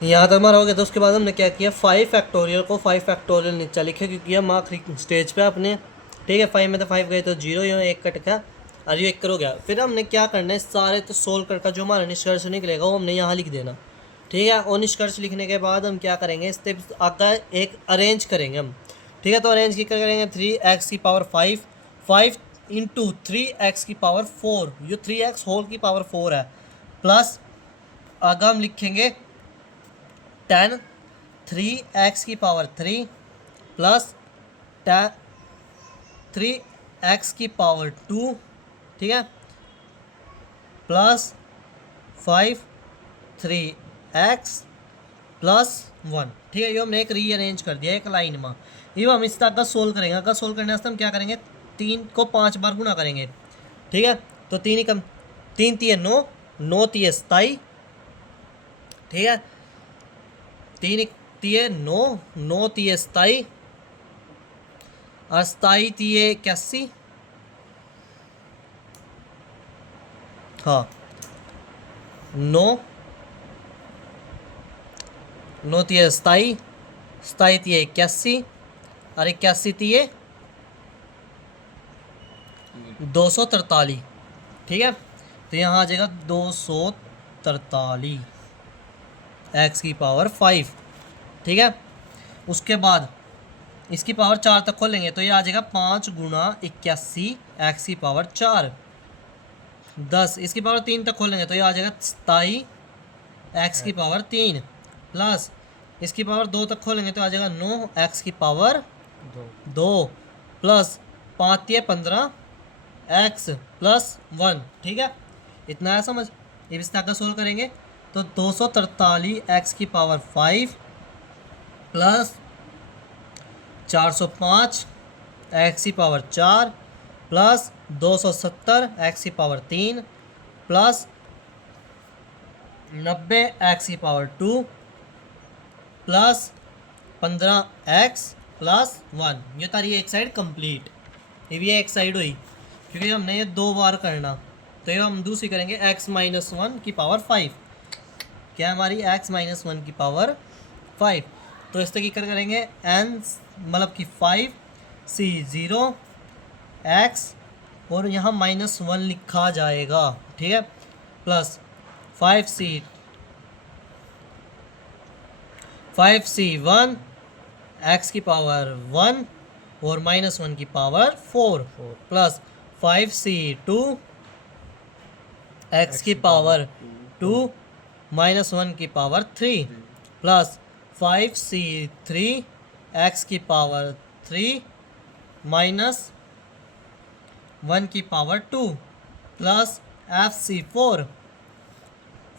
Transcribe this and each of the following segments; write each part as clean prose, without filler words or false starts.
यहाँ तक हमारा हो गया। तो उसके बाद हमने क्या किया, 5 फैक्टोरियल को 5 फैक्टोरियल नीचे लिखे क्योंकि हम आखिरी स्टेज पे अपने, ठीक है। 5 में तो 5 गए तो 0, यहाँ 1 कट गया और ये 1 हो गया। फिर हमने क्या करना है, सारे तो सोल्व करके जो हमारा निष्कर्ष निकलेगा वो हमने यहाँ लिख देना, ठीक है। और निष्कर्ष लिखने के बाद हम क्या करेंगे, स्टेप्स आगे एक अरेंज करेंगे हम, ठीक है। तो अरेंज क्या करेंगे, 3x की पावर 5, 5 इंटू 3x की पावर 4, ये 3x होल की पावर 4 है, प्लस आगे हम लिखेंगे 10 3x की पावर 3 प्लस 3x की पावर 2, ठीक है, प्लस 5 3x प्लस 1, ठीक है। ये हमने एक रीअरेंज कर दिया एक लाइन में। ये हम इस तरह का सोल्व करेंगे। अगर सोल्व करने वास्ते हम क्या करेंगे, 3 को 5 बार गुना करेंगे, ठीक है। तो 3 ही कम, 3 तीय 9, 9 तीय 27, ठीक है। 3 तीय 9, 9 तीय 27 और 27 तीय 81, हाँ 9, 9 तीय 27, 27 तीय 81 और 81 तीय 243, ठीक है। तो यहाँ आ जाएगा 243 एक्स की पावर 5, ठीक है। उसके बाद इसकी पावर 4 तक खोलेंगे तो ये आ जाएगा 5 गुना 81 एक्स की पावर 4, 10। इसकी पावर 3 तक खोलेंगे तो ये आ जाएगा 27 एक्स की पावर 3, प्लस इसकी पावर 2 तक खोलेंगे तो आ जाएगा 9 एक्स की पावर 2, प्लस 5 या 15 एक्स प्लस 1, ठीक है। इतना है समझ। ये इस तरह का सोल्व करेंगे तो 243 एक्स की पावर 5 प्लस 405 एक्स की पावर 4 प्लस 270 एक्स की पावर 3 प्लस 90 एक्स की पावर 2 प्लस 15 एक्स प्लस 1। ये तारी एक साइड कंप्लीट। ये भी एक साइड हुई क्योंकि हमने ये 2 बार करना। तो ये हम दूसरी करेंगे x माइनस 1 की पावर 5, क्या हमारी x माइनस 1 की पावर 5। तो इस तरीके करेंगे n मतलब कि 5 c 0 x और यहाँ -1 लिखा जाएगा, ठीक है, प्लस 5c 1 x की पावर 1 और -1 की पावर 4 प्लस 5c2 x की पावर 2 -1 की पावर 3 प्लस 5c3 x की पावर 3 -1 की पावर 2 प्लस fc4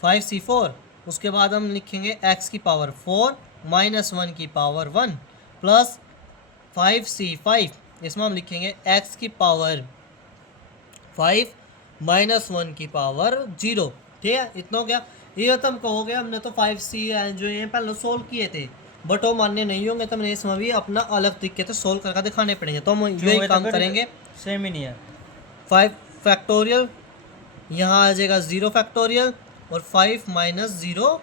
5c4। उसके बाद हम लिखेंगे x की पावर 4 -1 की पावर 1 प्लस 5c5। इसमें हम लिखेंगे x की पावर 5 -1 की पावर 0, ठीक है। इतना हो गया। ये तो हम कहोगे हमने तो 5c जो ये पहले सोल्व किए थे बट वो मान्य नहीं होंगे, तो हमने इसमें भी अपना अलग तरीके से सोल्व करके दिखाने पड़ेंगे। तो हम यही काम करेंगे। सेम ही नहीं है। 5 फैक्टोरियल यहाँ आ जाएगा 0 फैक्टोरियल और 5 - 0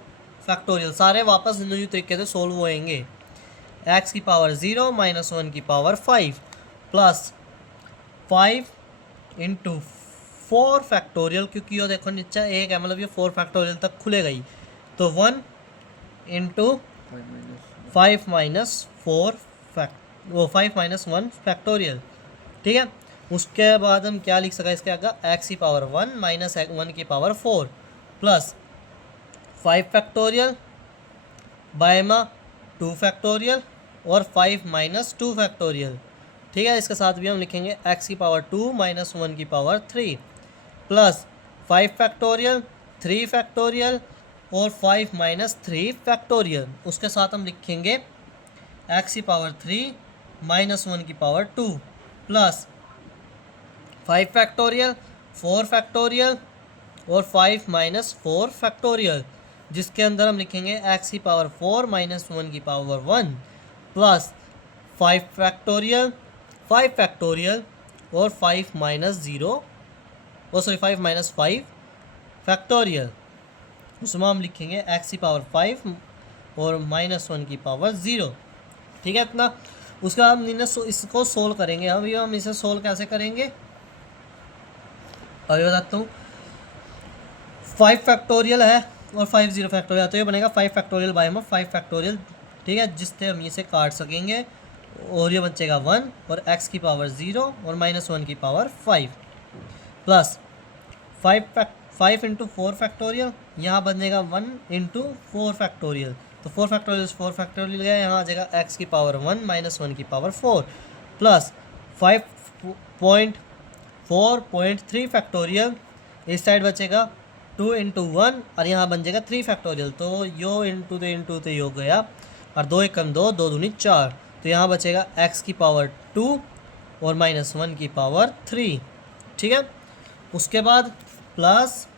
फैक्टोरियल, सारे वापस न्यू तरीके से सोल्व होएंगे। x की पावर 0 -1 की पावर 5 प्लस 5 इंटू 4 फैक्टोरियल, क्योंकि ये देखो नीचे एक है मतलब ये 4 फैक्टोरियल तक खुलेगा ही। तो 1 इंटू 5 -4 वो 5 -1 फैक्टोरियल, ठीक है। उसके बाद हम क्या लिख सका इसके आगे, x की पावर 1 -1 की power 4 plus 5 factorial by 2 factorial और 5 -2 फैक्टोरियल, ठीक है। इसके साथ भी हम लिखेंगे x की पावर 2 -1 की पावर 3 प्लस 5 फैक्टोरियल 3 फैक्टोरियल और 5 -3 फैक्टोरियल। उसके साथ हम लिखेंगे x की पावर 3 -1 की पावर 2 प्लस 5 फैक्टोरियल 4 फैक्टोरियल और 5 -4 फैक्टोरियल, जिसके अंदर हम लिखेंगे x की पावर 4 -1 की पावर 1 प्लस 5 फैक्टोरियल 5 फैक्टोरियल और 5 -0 5 -5 फैक्टोरियल। उसमें हम लिखेंगे x की पावर 5 और -1 की पावर 0। ठीक है इतना। उसके बाद हम इसको सोल्व करेंगे। अभी हम इसे सोल्व कैसे करेंगे अभी बताता हूँ। 5 फैक्टोरियल है और 5 0 फैक्टोरियल, तो ये बनेगा 5 फैक्टोरियल बाय में 5 फैक्टोरियल। ठीक है, जिससे हम इसे काट सकेंगे और ये बचेगा 1 और x की पावर 0 और -1 की पावर 5 प्लस 5 इंटू 4 फैक्टोरियल, यहाँ बनेगा 1 इंटू 4 फैक्टोरियल, तो 4 फैक्टोरियल 4 फैक्टोरियल गया, यहाँ आ जाएगा x की पावर 1 -1 की पावर 4 प्लस 5.4.3 फैक्टोरियल, इस साइड बचेगा 2 इंटू 1 और यहाँ बन जाएगा 3 फैक्टोरियल, तो यो इंटू तो यो गया और 2 एकम 2, 2 दूनी 4, तो यहाँ बचेगा x की पावर 2 और -1 की पावर 3। ठीक है, उसके बाद plus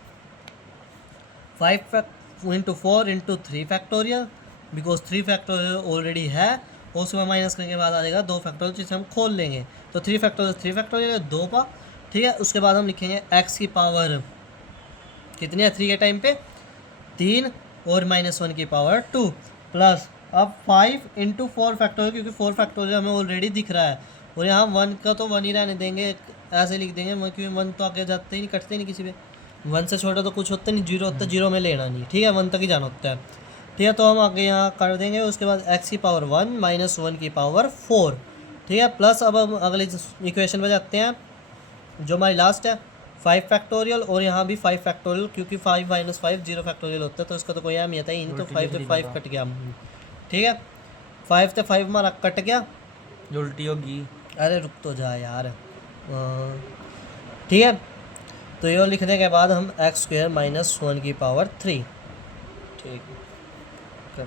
5 into 4 into 3 factorial, because 3 factorial already है, और उसमें माइनस करने के बाद आ जाएगा 2 फैक्टोरियल, जिसे हम खोल लेंगे, तो 3 फैक्टोरियल 2 पा। ठीक है, उसके बाद हम लिखेंगे x की पावर कितनी है 3 के टाइम पे 3 और -1 की पावर 2 प्लस अब 5 इंटू 4 फैक्टोरियल, क्योंकि 4 फैक्टोरियल हमें ऑलरेडी दिख रहा है और यहाँ 1 का तो 1 ही रहने देंगे, ऐसे लिख देंगे, क्योंकि 1 तो आगे जाते ही नहीं, कटते ही नहीं किसी पे, 1 से छोटा तो कुछ होता नहीं, 0 होता है, 0 में लेना नहीं। ठीक है, 1 तक ही जाना होता है। ठीक है, तो हम आगे यहाँ कर देंगे। उसके बाद x की पावर 1 -1 की पावर 4। ठीक है, प्लस अब हम अगले इक्वेशन पर जाते हैं जो हमारी लास्ट है 5 फैक्टोरियल, और यहाँ भी 5 फैक्टोरियल, क्योंकि 5 - 5 0 फैक्टोरियल होता है, तो इसका तो कोई अहमियत ही नहीं, तो 5 से 5 कट गया। ठीक है, 5 से 5 हमारा कट गया, उल्टी होगी। अरे रुक तो जा यार। ठीक है, तो ये लिखने के बाद हम x² -1 की पावर 3 ठीक। कर